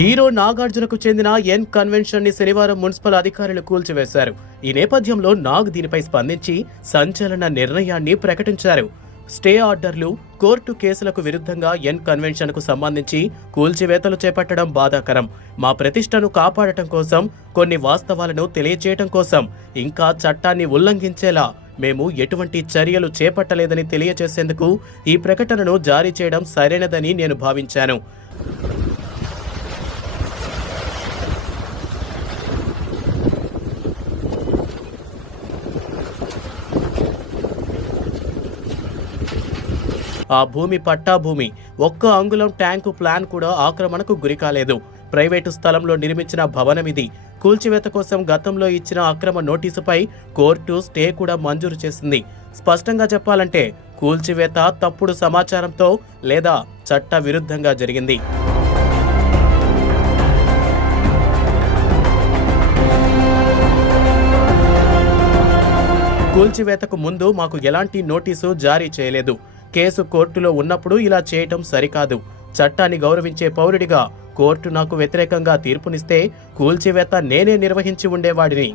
Hero నాగార్జునకు చెందిన ఎన్ కన్వెన్షన్ని శనివారం municipal అధికారులు కూల్చివేశారు. ఈ నేపథ్యంలో నాగ్ దీనిపై స్పందించి సంచలన నిర్ణయాన్ని ప్రకటించారు. స్టే ఆర్డర్లు కోర్టు కేసులకు విరుద్ధంగా ఎన్ కన్వెన్షన్కు సంబంధించి కూల్చివేతలు చేపట్టడం బాధాకరం. మా ప్రతిష్టను కాపాడటం కోసం కొన్ని వాస్తవాలను తెలియచేయటం కోసం ఇంకా చట్టాన్ని ఉల్లంఘించేలా మేము ఎటువంటి చర్యలు చేపట్టలేదని తెలియచేసేందుకు ఈ ప్రకటనను జారీ చేయడం సరైనదని నేను భావించాను. ఆ భూమి పట్టా భూమి ఒక్క అంగుళం ట్యాంకు ప్లాన్ కూడా ఆక్రమణకు గురికాలేదు. ప్రైవేటు స్థలంలో నిర్మించిన భవనం ఇది. కూల్చివేత కోసం గతంలో ఇచ్చిన అక్రమ నోటీసుపై కోర్టు స్టే కూడా మంజూరు చేసింది. స్పష్టంగా చెప్పాలంటే కూల్చివేత తప్పుడు సమాచారంతో లేదా చట్ట విరుద్ధంగా జరిగింది. కూల్చివేతకు ముందు మాకు ఎలాంటి నోటీసు జారీ చేయలేదు. కేసు కోర్టులో ఉన్నప్పుడు ఇలా చేయటం సరికాదు. చట్టాన్ని గౌరవించే పౌరుడిగా కోర్టు నాకు వ్యతిరేకంగా తీర్పునిస్తే కూల్చివేత నేనే నిర్వహించి ఉండేవాడిని.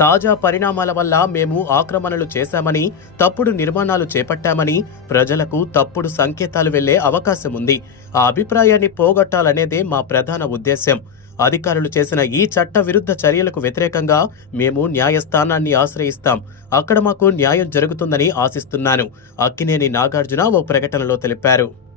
తాజా పరిణామాల వల్ల మేము ఆక్రమణలు చేశామని తప్పుడు నిర్మాణాలు చేపట్టామని ప్రజలకు తప్పుడు సంకేతాలు వెళ్ళే అవకాశం ఉంది. ఆ అభిప్రాయాన్ని పోగొట్టాలనేదే మా ప్రధాన ఉద్దేశ్యం. అధికారులు చేసిన ఈ చట్ట విరుద్ధ చర్యలకు వ్యతిరేకంగా మేము న్యాయస్థానాన్ని ఆశ్రయిస్తాం. అక్కడ మాకు న్యాయం జరుగుతుందని ఆశిస్తున్నాను. అక్కినేని నాగార్జున ఓ ప్రకటనలో తెలిపారు.